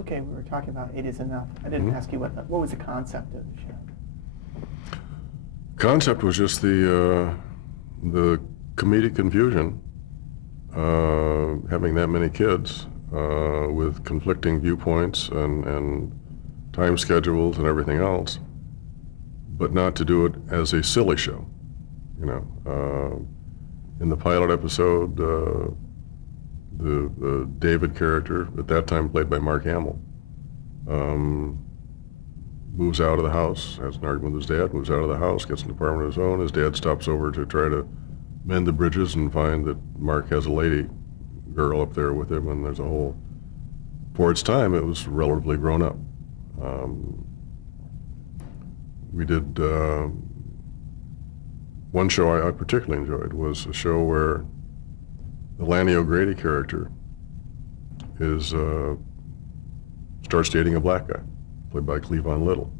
Okay, we were talking about Eight Is Enough. I didn't ask you what was the concept of the show. Concept was just the comedic confusion, having that many kids with conflicting viewpoints and time schedules and everything else, but not to do it as a silly show. You know, in the pilot episode, the David character, at that time played by Mark Hamill, moves out of the house, has an argument with his dad, moves out of the house, gets an apartment of his own. His dad stops over to try to mend the bridges and find that Mark has a lady girl up there with him, and there's a whole, for its time, it was relatively grown up. We did, one show I particularly enjoyed was a show where the Lanny O'Grady character is, starts dating a black guy, played by Cleavon Little.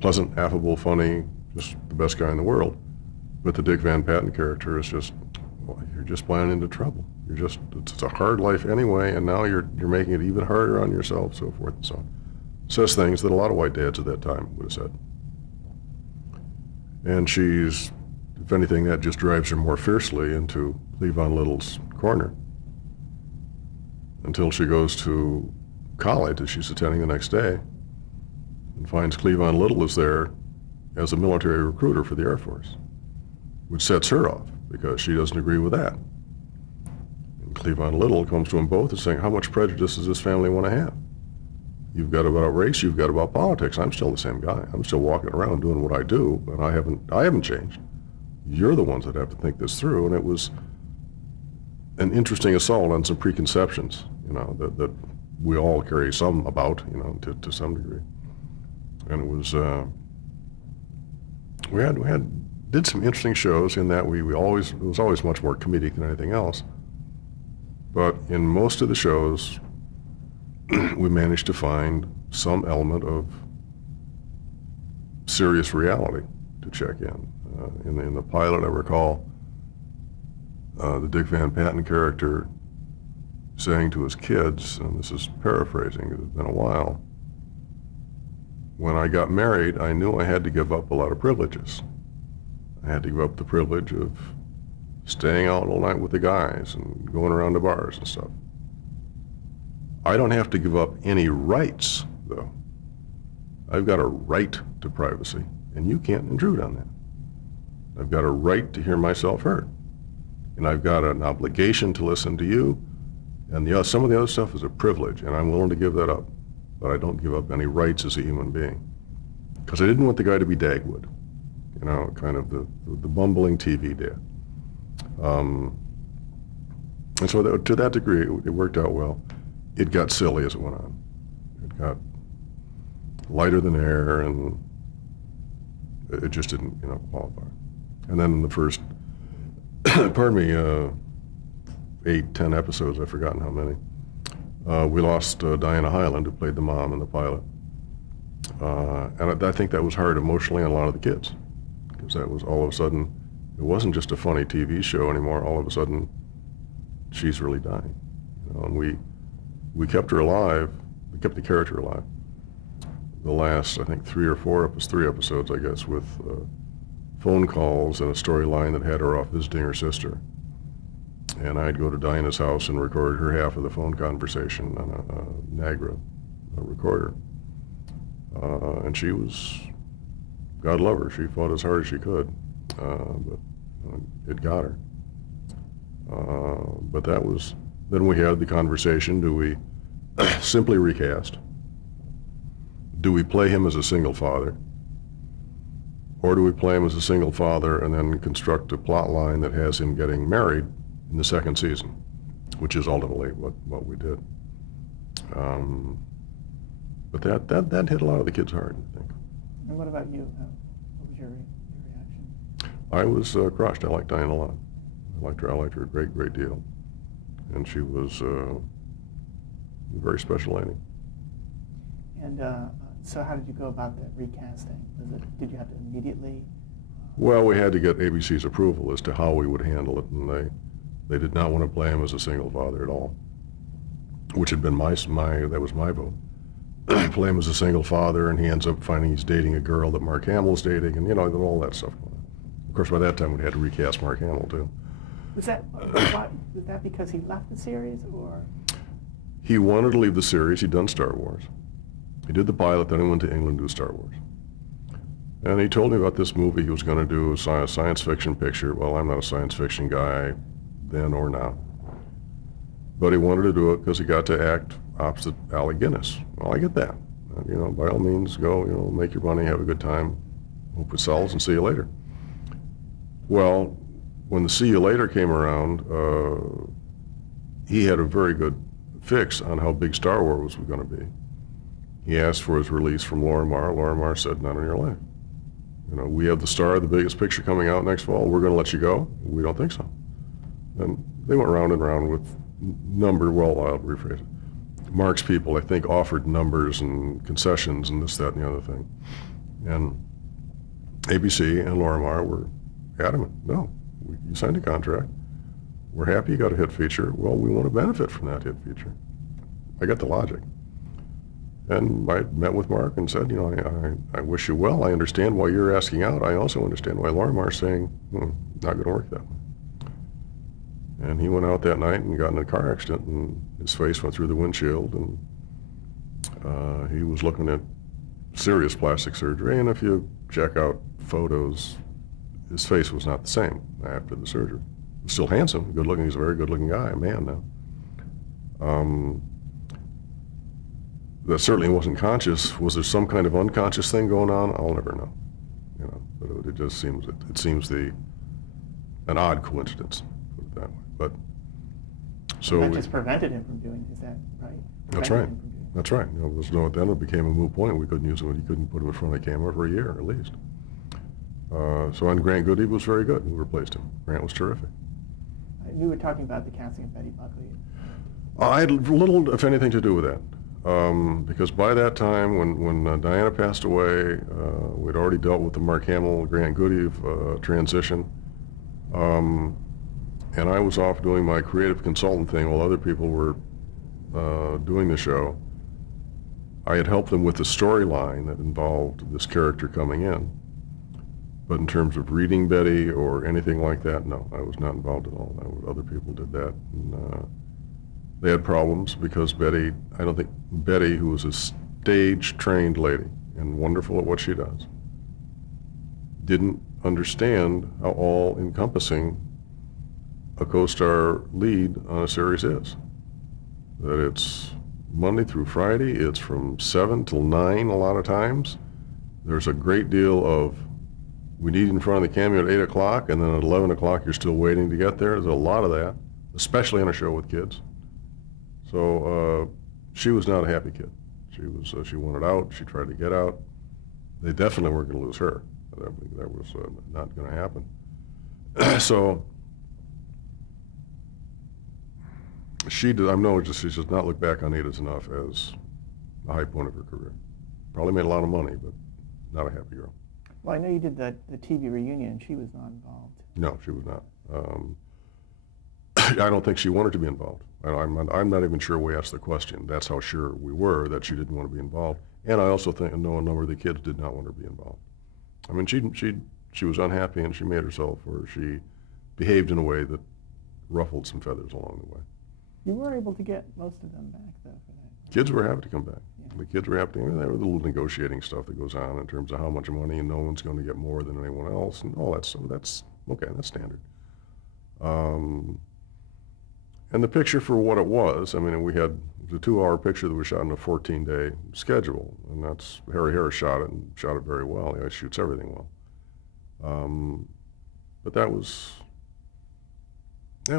Pleasant, affable, funny, just the best guy in the world. But the Dick Van Patten character is just, well, you're just planning into trouble. You're just, it's a hard life anyway, and now you're making it even harder on yourself, so forth and so on. Says things that a lot of white dads at that time would have said. And she's, if anything, that just drives her more fiercely into Cleavon Little's corner until she goes to college that she's attending the next day and finds Cleavon Little is there as a military recruiter for the Air Force, which sets her off because she doesn't agree with that. And Cleavon Little comes to them both and saying, how much prejudice does this family want to have? You've got about race, you've got about politics. I'm still the same guy. I'm still walking around doing what I do, and I haven't changed. You're the ones that have to think this through. And it was an interesting assault on some preconceptions, you know, that we all carry some about, you know, to some degree. And it was, we did some interesting shows in that it was always much more comedic than anything else. But in most of the shows, we managed to find some element of serious reality to check in. In the pilot, I recall the Dick Van Patten character saying to his kids, and this is paraphrasing, it's been a while, when I got married, I knew I had to give up a lot of privileges. I had to give up the privilege of staying out all night with the guys and going around the bars and stuff. I don't have to give up any rights, though. I've got a right to privacy, and you can't intrude on that. I've got a right to hear myself heard, and I've got an obligation to listen to you, and some of the other stuff is a privilege, and I'm willing to give that up, but I don't give up any rights as a human being, because I didn't want the guy to be Dagwood, you know, kind of the bumbling TV dad. And so to that degree, it worked out well. It got silly as it went on. It got lighter than air, and it just didn't, you know, qualify. And then in the first, pardon me, 8, 10 episodes, I've forgotten how many, we lost Diana Hyland, who played the mom in the pilot. And I think that was hard emotionally on a lot of the kids, because that was all of a sudden, it wasn't just a funny TV show anymore. All of a sudden, she's really dying. You know, and we kept her alive, we kept the character alive. The last, I think, 3 episodes, I guess, with phone calls and a storyline that had her off visiting her sister. And I'd go to Diana's house and record her half of the phone conversation on a Nagra recorder. And she was, God love her, she fought as hard as she could, but it got her. But that was, then we had the conversation, do we simply recast? Do we play him as a single father? Or do we play him as a single father and then construct a plot line that has him getting married in the second season, which is ultimately what we did. But that hit a lot of the kids hard, I think. And what about you? What was your reaction? I was crushed. I liked Diana a lot. I liked her a great deal. And she was a very special lady. And so how did you go about that recasting? Did you have to immediately? Well, we had to get ABC's approval as to how we would handle it, and they did not want to play him as a single father at all. which had been that was my vote. Play him as a single father, and he ends up finding he's dating a girl that Mark Hamill's dating, and all that stuff going on. Of course, by that time we had to recast Mark Hamill too. Was that because he left the series, or? He wanted to leave the series. He'd done Star Wars. He did the pilot, then he went to England to do Star Wars. And he told me about this movie he was going to do, a science fiction picture. Well, I'm not a science fiction guy then or now. But he wanted to do it because he got to act opposite Alec Guinness. Well, I get that. By all means, go, make your money, have a good time, hope it sells, and see you later. Well, when the See You Later came around, he had a very good fix on how big Star Wars was going to be. He asked for his release from Lorimar. Lorimar said, not in your life. We have the star, the biggest picture coming out next fall. We're going to let you go. We don't think so. And they went round and round with I'll rephrase it. Mark's people, I think, offered numbers and concessions and this, that, and the other thing. And ABC and Lorimar were adamant. No, you signed a contract. We're happy you got a hit feature. Well, we want to benefit from that hit feature. I got the logic. And I met with Mark and said, I wish you well. I understand why you're asking out. I also understand why Lorimar's saying, not going to work that way. And he went out that night and got in a car accident, and his face went through the windshield, and he was looking at serious plastic surgery. And if you check out photos, his face was not the same after the surgery. He was still handsome, good looking. He's a very good looking guy, a man now. That certainly wasn't conscious. Was there some kind of unconscious thing going on? I'll never know. But it just seems an odd coincidence, put it that way. But so that just prevented him from doing. Is that right? That's right. That's right. Then it became a moot point. We couldn't use him. You couldn't put him in front of the camera for a year at least. And Grant Goody was very good. Who replaced him? Grant was terrific. You were talking about the casting of Betty Buckley. I had little, if anything, to do with that. Because by that time, when Diana passed away, we'd already dealt with the Mark Hamill, Grant Goody transition. And I was off doing my creative consultant thing while other people were doing the show. I had helped them with the storyline that involved this character coming in. But in terms of reading Betty or anything like that, no, I was not involved at all. Other people did that. And, they had problems because Betty, I don't think Betty, who was a stage-trained lady and wonderful at what she does, didn't understand how all-encompassing a co-star lead on a series is. That it's Monday through Friday, it's from 7 till 9 a lot of times. There's a great deal of, we need in front of the camera at 8 o'clock, and then at 11 o'clock you're still waiting to get there. There's a lot of that, especially on a show with kids. So she was not a happy kid. She wanted out. She tried to get out. They definitely weren't going to lose her. That was not going to happen. So she did. She does not look back on It Is Enough as the high point of her career. Probably made a lot of money, but not a happy girl. Well, I know you did the TV reunion, and she was not involved. No, she was not. I don't think she wanted to be involved. I'm not even sure we asked the question. That's how sure we were that she didn't want to be involved. And I also know a number of the kids did not want her to be involved. I mean, she was unhappy, and she made herself, or she behaved in a way that ruffled some feathers along the way. You were able to get most of them back, though, for that. Kids were happy to come back. Yeah. The kids were happy. There was a little negotiating stuff that goes on in terms of how much money, and no one's going to get more than anyone else, and all that stuff. That's okay. That's standard. And the picture for what it was, I mean, we had a 2-hour picture that was shot in a 14-day schedule, and that's Harry Harris shot it and shot it very well. He shoots everything well. But that was it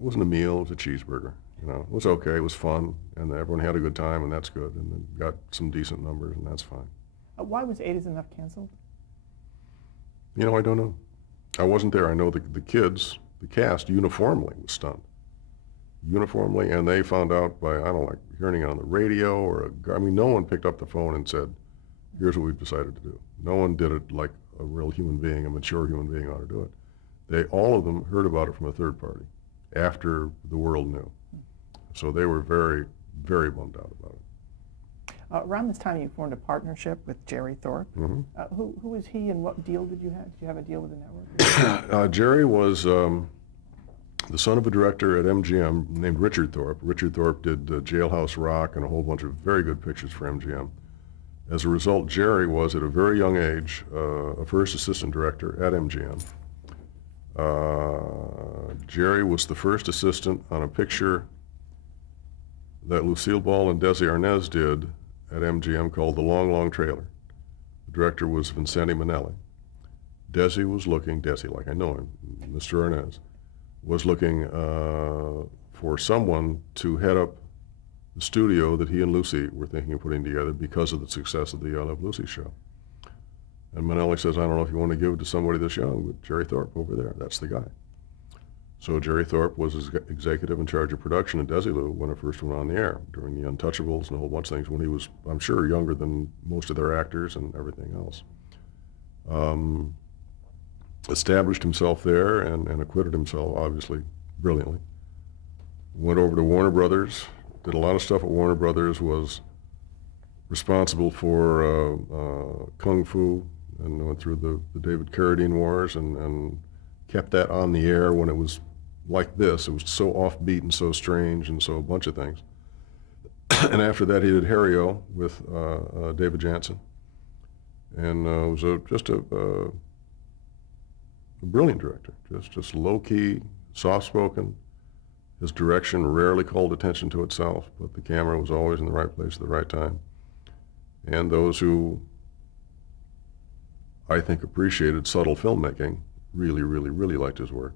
wasn't a meal. It was a cheeseburger. It was okay. It was fun, and everyone had a good time, and that's good. And then got some decent numbers, and that's fine. Why was 8 Is Enough canceled? I don't know. I wasn't there. I know the kids. The cast uniformly was stunned. Uniformly, and they found out by, hearing it on the radio no one picked up the phone and said, here's what we've decided to do. No one did it like a real human being, a mature human being ought to do it. All of them heard about it from a third party after the world knew. So they were very, very bummed out about it. Around this time, you formed a partnership with Jerry Thorpe. Mm-hmm. Who was he, and what deal did you have? Did you have a deal with the network? Jerry was the son of a director at MGM named Richard Thorpe. Richard Thorpe did Jailhouse Rock and a whole bunch of very good pictures for MGM. As a result, Jerry was, at a very young age, a first assistant director at MGM. Jerry was the first assistant on a picture that Lucille Ball and Desi Arnaz did at MGM called The Long, Long Trailer. The director was Vincente Minnelli. Desi was looking, Desi, like I know him, Mr. Arnaz, was looking for someone to head up the studio that he and Lucy were thinking of putting together because of the success of the I Love Lucy show. And Minnelli says, I don't know if you want to give it to somebody this young, but Jerry Thorpe over there, that's the guy. So Jerry Thorpe was his executive in charge of production at Desilu when it first went on the air, during the Untouchables and a whole bunch of things, when he was, I'm sure, younger than most of their actors and everything else. Established himself there and acquitted himself, obviously, brilliantly. Went over to Warner Brothers, did a lot of stuff at Warner Brothers, was responsible for Kung Fu, and went through the David Carradine Wars and kept that on the air when it was like this. It was so offbeat and so strange and so a bunch of things. And after that, he did Harry-O with David Janssen, and was just a brilliant director, just low-key, soft-spoken. His direction rarely called attention to itself, but the camera was always in the right place at the right time. And those who, I think, appreciated subtle filmmaking really, really, really liked his work.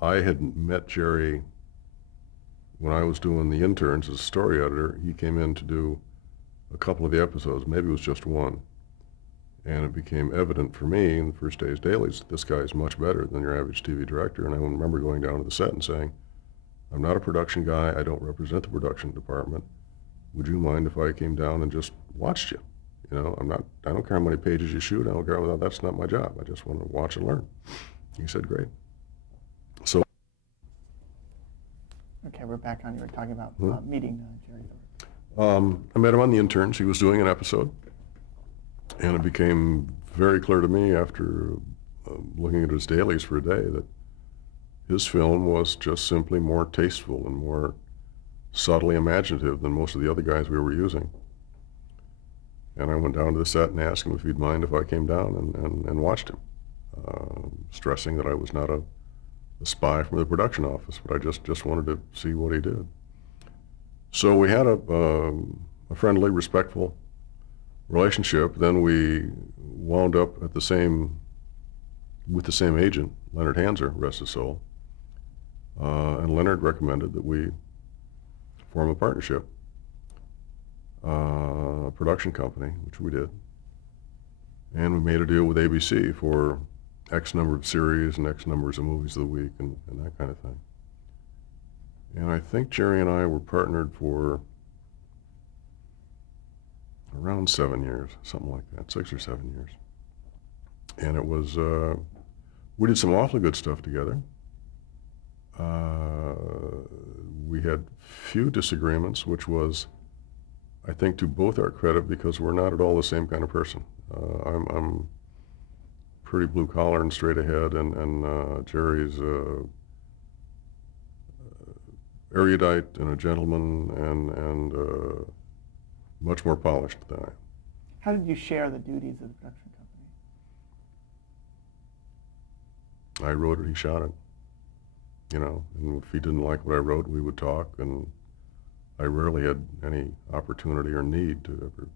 I had met Jerry when I was doing The Interns as a story editor. He came in to do a couple of the episodes, maybe it was just one. And it became evident for me in the first day's dailies that this guy is much better than your average TV director. And I remember going down to the set and saying, I'm not a production guy, I don't represent the production department. Would you mind if I came down and just watched you? You know, I don't care how many pages you shoot, I don't care, that's not my job. I just want to watch and learn. He said, great. So. Okay, we're back on, you were talking about meeting Jerry Thorpe. I met him on The Interns. He was doing an episode. And it became very clear to me after looking at his dailies for a day that his film was just simply more tasteful and more subtly imaginative than most of the other guys we were using. And I went down to the set and asked him if he'd mind if I came down and watched him, stressing that I was not a spy from the production office, but I just wanted to see what he did. So we had a friendly, respectful relationship. Then we wound up at with the same agent, Leonard Hanser, rest his soul. And Leonard recommended that we form a partnership, a production company, which we did. And we made a deal with ABC for X number of series and X numbers of movies of the week and that kind of thing. And I think Jerry and I were partnered for around 7 years, something like that, 6 or 7 years. And it was, we did some awfully good stuff together. We had few disagreements, which was, I think, to both our credit, because we're not at all the same kind of person. I'm pretty blue collar and straight ahead, and Jerry's erudite and a gentleman and much more polished than I am. How did you share the duties of the production company? I wrote it, he shot it. You know, and if he didn't like what I wrote, we would talk, and I rarely had any opportunity or need to ever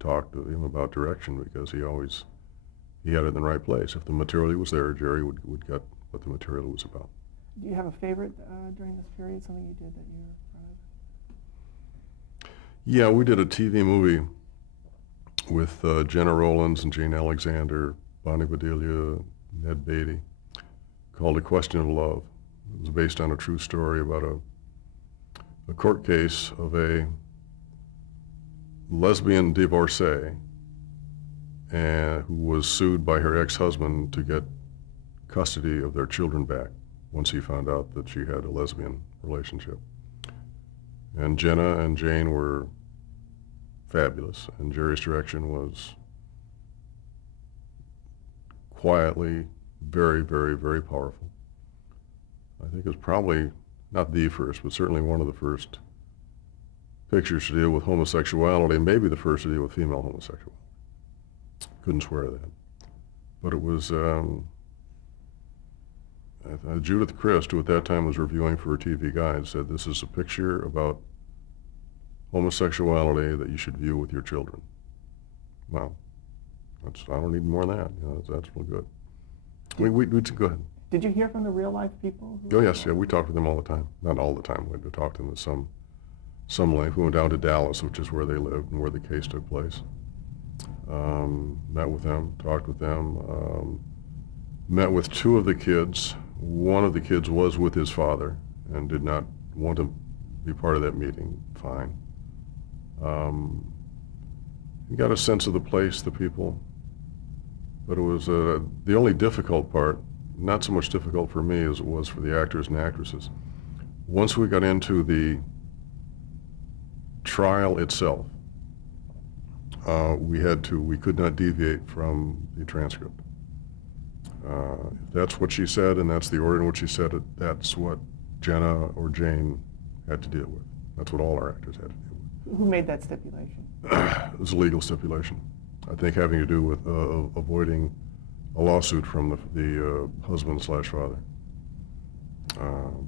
talk to him about direction, because he had it in the right place. If the material was there, Jerry would get what the material was about. Do you have a favorite during this period, something you did that you're proud of? Yeah, we did a TV movie with Jenna Rollins and Jane Alexander, Bonnie Bedelia, Ned Beatty, called A Question of Love. It was based on a true story about a court case of a lesbian divorcee who was sued by her ex-husband to get custody of their children back once he found out that she had a lesbian relationship. And Jenna and Jane were fabulous, and Jerry's direction was quietly very, very, very powerful. I think it was probably not the first, but certainly one of the first pictures to deal with homosexuality, maybe the first to deal with female homosexuality. Couldn't swear to that. But it was Judith Christ, who at that time was reviewing for a TV Guide, said this is a picture about homosexuality that you should view with your children. Wow. I don't need more than that. You know, that's real good. We go ahead. Did you hear from the real life people? Oh yes, yeah, we talked to them all the time. Not all the time. We had to talk to them at some length. We went down to Dallas, which is where they lived and where the case took place. Met with them, talked with them, met with two of the kids. One of the kids was with his father and did not want to be part of that meeting. Fine. You got a sense of the place, the people, but it was the only difficult part, not so much difficult for me as it was for the actors and actresses. Once we got into the trial itself, we could not deviate from the transcript. If that's what she said and that's the order in which she said it, that's what Jenna or Jane had to deal with. That's what all our actors had to deal with. Who made that stipulation? It was a legal stipulation. I think having to do with avoiding a lawsuit from the husband/father.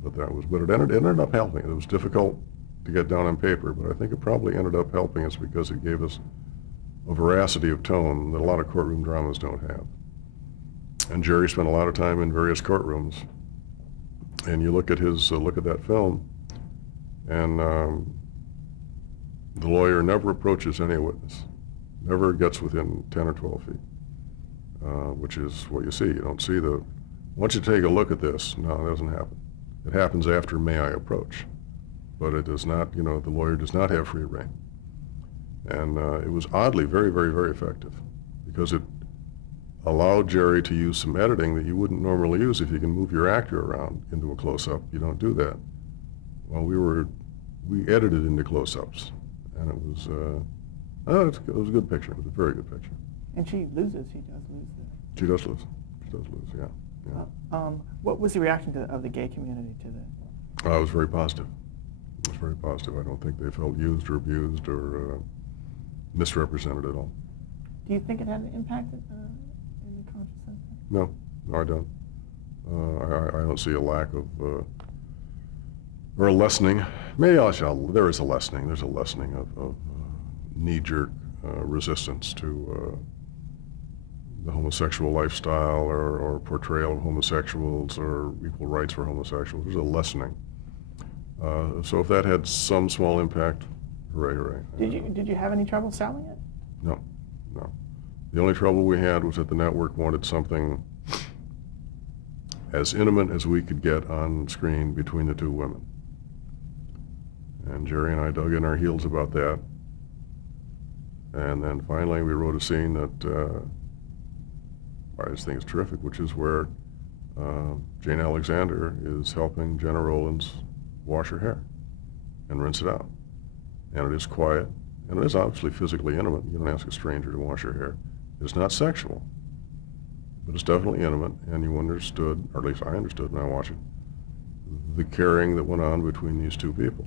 But it ended up helping. It was difficult to get down on paper, but I think it probably ended up helping us because it gave us a veracity of tone that a lot of courtroom dramas don't have. And Jerry spent a lot of time in various courtrooms, and you look at his look at that film, and the lawyer never approaches any witness, never gets within 10 or 12 feet, which is what you see. You don't see once you take a look at this, no, it doesn't happen. It happens after may I approach, but it does not, the lawyer does not have free rein. And it was oddly very, very, very effective because it allowed Jerry to use some editing that you wouldn't normally use. If you can move your actor around into a close-up, you don't do that. Well, we edited into close-ups, and it was a good picture. It was a very good picture. And she loses. She does lose. She does lose. She does lose. Yeah. What was the reaction of the gay community to that? It was very positive. It was very positive. I don't think they felt used or abused or misrepresented at all. Do you think it had an impact in the consciousness? No, I don't. I don't see a lack of, or a lessening. Maybe there is a lessening. There's a lessening of knee-jerk resistance to the homosexual lifestyle or portrayal of homosexuals or equal rights for homosexuals. There's a lessening. So if that had some small impact, hooray, hooray. Did you have any trouble selling it? No. The only trouble we had was that the network wanted something as intimate as we could get on screen between the two women. And Jerry and I dug in our heels about that. And then finally we wrote a scene that I just think is terrific, which is where Jane Alexander is helping Jenna Rollins wash her hair and rinse it out. And it is quiet, and it is obviously physically intimate. You don't ask a stranger to wash her hair. It's not sexual, but it's definitely intimate, and you understood, or at least I understood when I watched it, the caring that went on between these two people.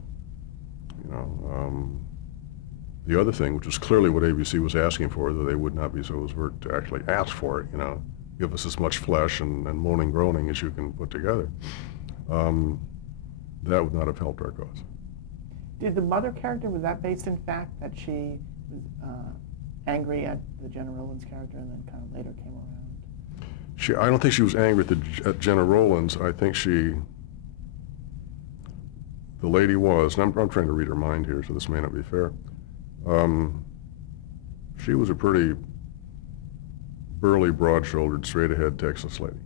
The other thing, which is clearly what ABC was asking for, though they would not be so overt to actually ask for it, give us as much flesh and moaning, groaning as you can put together, that would not have helped our cause. Did the mother character, was that based in fact that she was angry at the Jenna Rollins character and then kind of later came around? I don't think she was angry at Jenna Rollins. I think the lady was, and I'm trying to read her mind here, so this may not be fair. She was a pretty burly, broad-shouldered, straight-ahead Texas lady.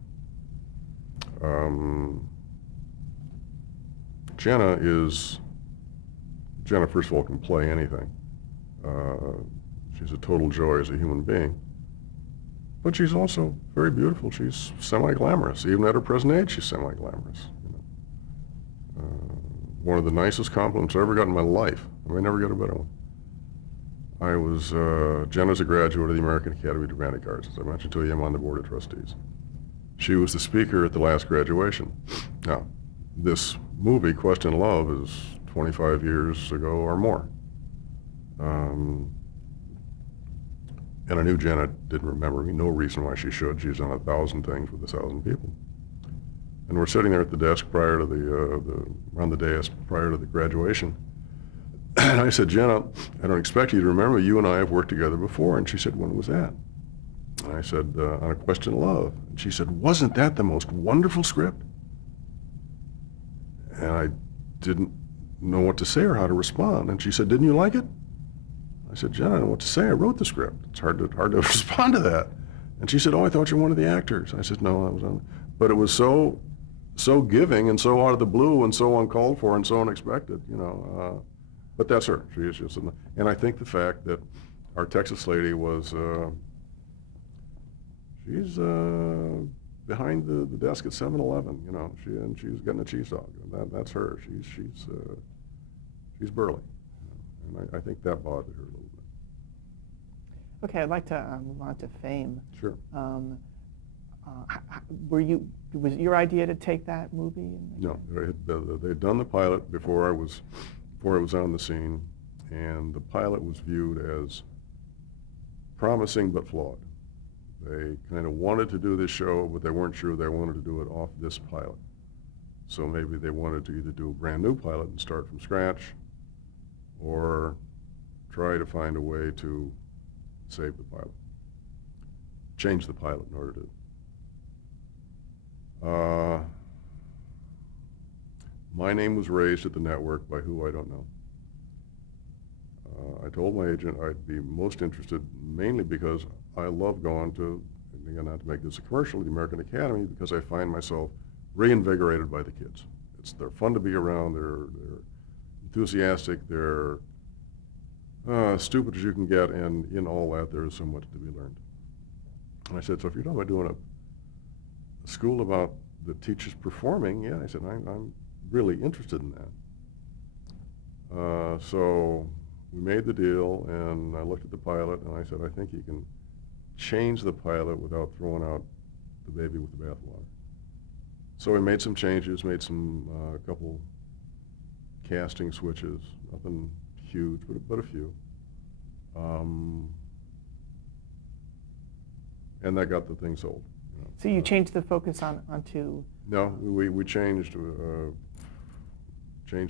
Jenna, first of all, can play anything. She's a total joy as a human being. but she's also very beautiful. She's semi-glamorous. Even at her present age, she's semi-glamorous. One of the nicest compliments I ever got in my life. I may never get a better one. I was, Jenna's a graduate of the American Academy of Dramatic Arts. As I mentioned to you, I'm on the board of trustees. She was the speaker at the last graduation. Now, this movie, Question Love, is 25 years ago or more. And I knew Jenna didn't remember me, no reason why she should. She's done 1,000 things with 1,000 people. And we're sitting there at the desk prior to around the dais prior to the graduation. And I said, Jenna, I don't expect you to remember, you and I have worked together before. And she said, when was that? And I said, on A Question of Love. And she said, wasn't that the most wonderful script? And I didn't know what to say or how to respond. And she said, didn't you like it? I said, Jenna, I don't know what to say. I wrote the script. It's hard to respond to that. And she said, oh, I thought you were one of the actors. I said, no, I was on. But it was so giving and so out of the blue and so uncalled for and so unexpected, you know. But that's her. She is just, and I think the fact that our Texas lady was, she's behind the desk at 7-Eleven, you know. She's getting a cheese dog. That's her. She's burly, and I think that bothered her a little bit. Okay, I'd like to move on to Fame. Sure. Was it your idea to take that movie? No, they'd done the pilot before I was on the scene, and the pilot was viewed as promising but flawed. They kind of wanted to do this show, but they weren't sure they wanted to do it off this pilot. So maybe they wanted to either do a brand new pilot and start from scratch, or try to find a way to save the pilot, change the pilot in order to. My name was raised at the network by who I don't know. I told my agent I'd be most interested mainly because I love going to, again, not to make this a commercial, the American Academy, because I find myself reinvigorated by the kids. They're fun to be around, they're enthusiastic, they're stupid as you can get, and in all that there is so much to be learned. And I said, so if you're talking about doing a school about that teaches performing, yeah, I said, I'm really interested in that. So we made the deal, and I looked at the pilot, and I said, I think you can change the pilot without throwing out the baby with the bathwater. So we made some changes, made some couple casting switches, nothing huge, but a few. And that got the thing sold. You know. So you changed the focus onto... No, we changed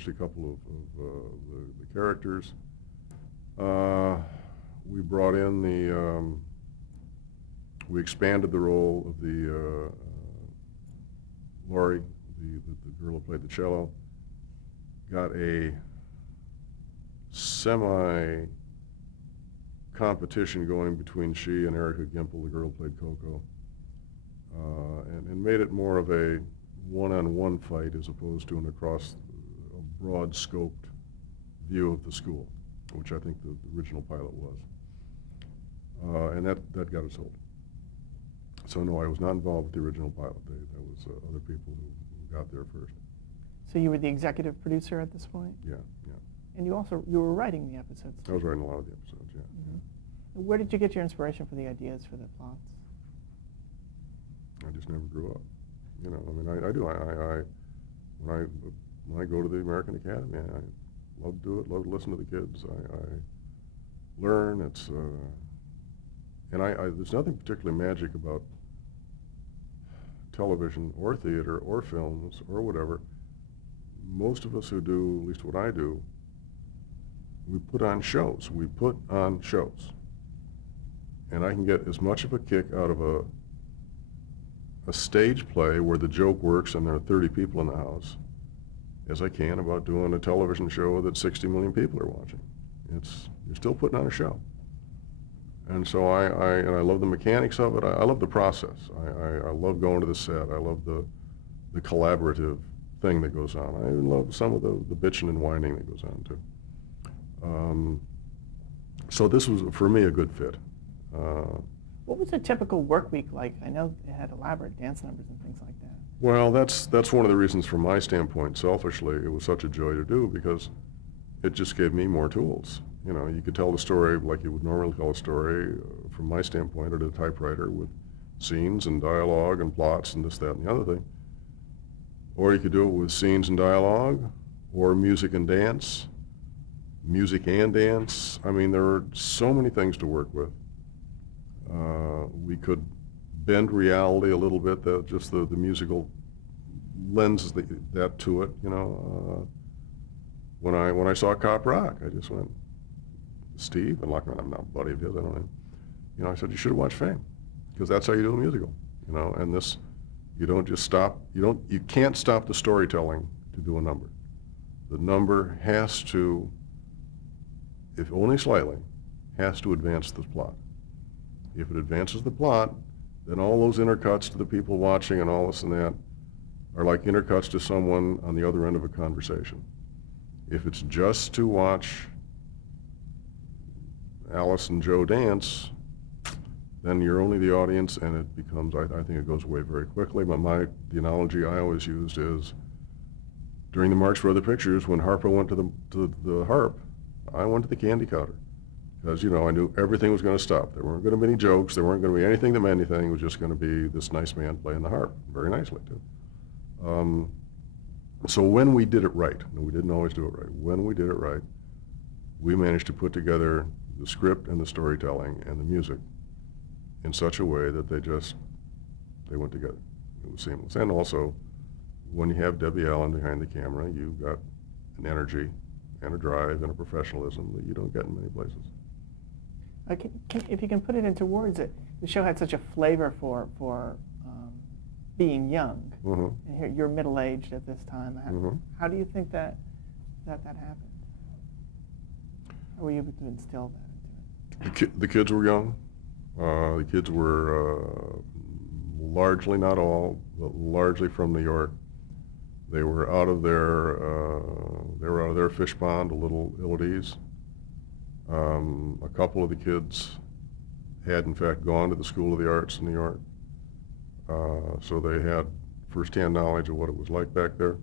a couple of the characters. We brought in we expanded the role of the Laurie, the girl who played the cello. Got a semi-competition going between she and Erica Gimple, the girl who played Coco, and made it more of a one-on-one fight as opposed to an across a broad-scoped view of the school, which I think the original pilot was. And that got us sold. So no, I was not involved with the original pilot. That was other people who got there first. So you were the executive producer at this point? Yeah, yeah. And you were writing the episodes too? I was writing a lot of the episodes, yeah. Mm-hmm. Where did you get your inspiration for the ideas for the plots? I just never grew up. You know, I mean, I do. When I go to the American Academy, I love to do it, love to listen to the kids. I learn. It's and there's nothing particularly magic about television or theater or films or whatever. Most of us who do, at least what I do, we put on shows. We put on shows. And I can get as much of a kick out of a stage play where the joke works and there are 30 people in the house as I can about doing a television show that 60 million people are watching. You're still putting on a show. And so I love the mechanics of it. I love the process. I love going to the set. I love the collaborative thing that goes on. I even love some of the bitching and whining that goes on too. So this was, for me, a good fit. What was a typical work week like? I know it had elaborate dance numbers and things like that. Well, that's one of the reasons from my standpoint, selfishly, it was such a joy to do, because it just gave me more tools. You know, you could tell the story like you would normally tell a story from my standpoint at a typewriter, with scenes and dialogue and plots and this, that, and the other thing. Or you could do it with scenes and dialogue, or music and dance. Music and dance. I mean, there are so many things to work with. We could bend reality a little bit, just the musical lens that to it, you know. When I saw Cop Rock, I just went, Steve, and like, I'm not a buddy of his, I don't know. You know, I said, you should have watched Fame, because that's how you do a musical, you know. And this, you don't just stop, you can't stop the storytelling to do a number. The number has to, if only slightly, has to advance the plot. If it advances the plot, then all those intercuts to the people watching and all this and that are like intercuts to someone on the other end of a conversation. If it's just to watch Alice and Joe dance, then you're only the audience, and it becomes, I think it goes away very quickly. But the analogy I always used is, during the Marx for Other Pictures, when Harpo went to the harp, I went to the candy counter. Because, you know, I knew everything was going to stop. There weren't going to be any jokes. There weren't going to be anything that meant anything. It was just going to be this nice man playing the harp, very nicely, too. So when we did it right, and we didn't always do it right, when we did it right, we managed to put together the script and the storytelling and the music in such a way that they went together. It was seamless. And also, when you have Debbie Allen behind the camera, you've got an energy and a drive and a professionalism that you don't get in many places. If you can put it into words, the show had such a flavor for being young. Mm-hmm. And here, you're middle-aged at this time. Mm-hmm. How do you think that happened? How were you able to instill that into it? The kids were young. The kids were largely, not all, but largely from New York. They were out of their fish pond, a little ill at ease. A couple of the kids had, in fact, gone to the School of the Arts in New York, so they had firsthand knowledge of what it was like back there.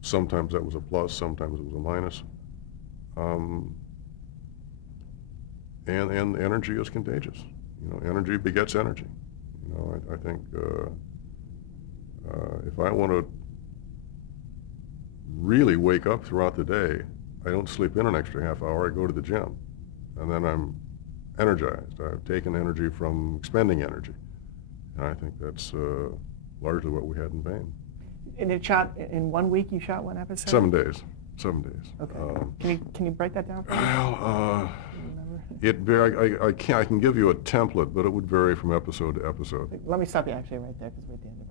Sometimes that was a plus, sometimes it was a minus. And energy is contagious. You know, energy begets energy. You know, I think if I want to really wake up throughout the day, I don't sleep in an extra half hour. I go to the gym, and then I'm energized. I've taken energy from expending energy, and I think that's largely what we had in Fame. And it shot in 1 week. You shot one episode. 7 days. 7 days. Okay. Can you break that down for me? Well, I can give you a template, but it would vary from episode to episode. Let me stop you actually right there, because we're at the end of